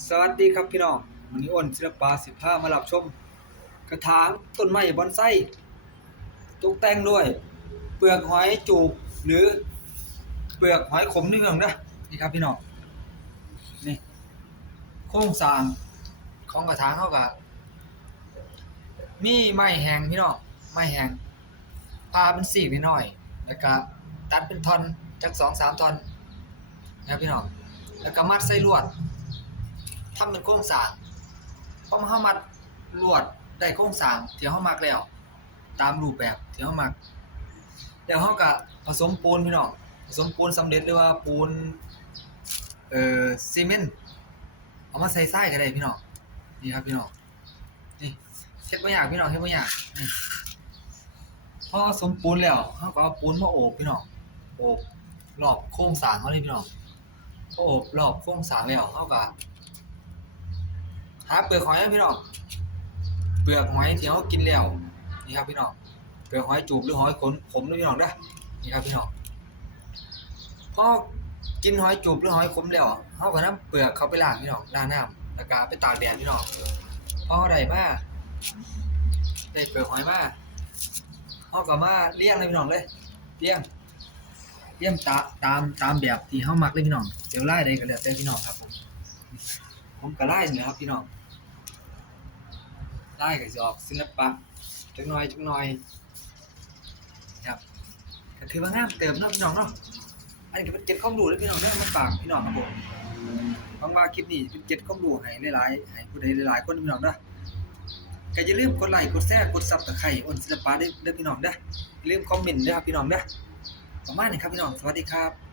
สวัสดีครับพี่น้องวันนี้อ้นศิลปะสิบห้ามารับชม กระถางต้นไม้บอนไซตกแต่งด้วย เปลือกหอยจูบหรือเปลือกหอยขมนี่เองนะนี่ครับพี่น้องนี่โครงสร้างของกระถางเขากับมีไม้แห้งพี่น้องไม้แห้งปลาเป็นสี่นิดหน่อยแล้วก็ตัดเป็นท่อนจากสองสามท่อนนะครับพี่น้องแล้วก็มัดใส่ลวด ทำเป็นโครงสร้างพอมาเฮามัดลวดได้โครงสร้างที่เฮามักแล้ว ตามรูปแบบที่เฮามักแล้วเฮาก็ผสมปูนพี่น้องผสมปูนสำเร็จหรือว่าปูนเอ่อซีเมนต์เอามาใส่ทรายก็ได้พี่น้องนี่ครับพี่น้องนี่เฮ็ดบ่ยากพี่น้องเฮ็ดบ่ยากนี่พอผสมปูนแล้วเฮาก็เอาปูนมาโอบพี่น้องโอบรอบโครงสร้างเฮาเลยพี่น้องอโอบรอบโครงสร้างแล้วเฮาก็ หาเปลือกหอยนะพี่น้อง เปลือกหอยที่เขากินแล้วนี่ครับพี่น้อง เปลือกหอยจูบหรือหอยขนขมนะพี่น้องเด้อนี่ครับพี่น้องพอกินหอยจูบหรือหอยขมแล้วเขาก็นำเปลือกเขาไปล้างพี่น้องล้างน้ำแล้วก็ไปตากแดดพี่น้องพอได้มาได้เปลือกหอยมาเขาก็มาเลี้ยงเลยพี่น้องเลยเลี้ยงเลี้ยงตาตามตามแบบที่เขามักเลยพี่น้องเจียวไล่ได้ก็แล้วแต่พี่น้องครับผมผมก็ไล่นี่แหละครับพี่น้อง ไล่ก็จะออกศิลปะจักหน่อยจักหน่อยครับก็ถือว่างามเติมเนาะพี่น้องเนาะอันนี้ก็เป็นเจ็ดข้อมูลเลยพี่น้องเด้อมาฝากพี่น้องครับผมหวังว่าคลิปนี้เป็นเจ็ดข้อมูลให้หลายๆให้ผู้ใดหลายๆคนพี่น้องเด้อก็อย่าลืมกดไลค์กดแชร์กดซับตะไคร้อนศิลปะเด้อเด้อพี่น้องเด้ออย่าลืมคอมเมนต์ด้อครับพี่น้องเด้อประมาณนี้ครับพี่น้องสวัสดีครับ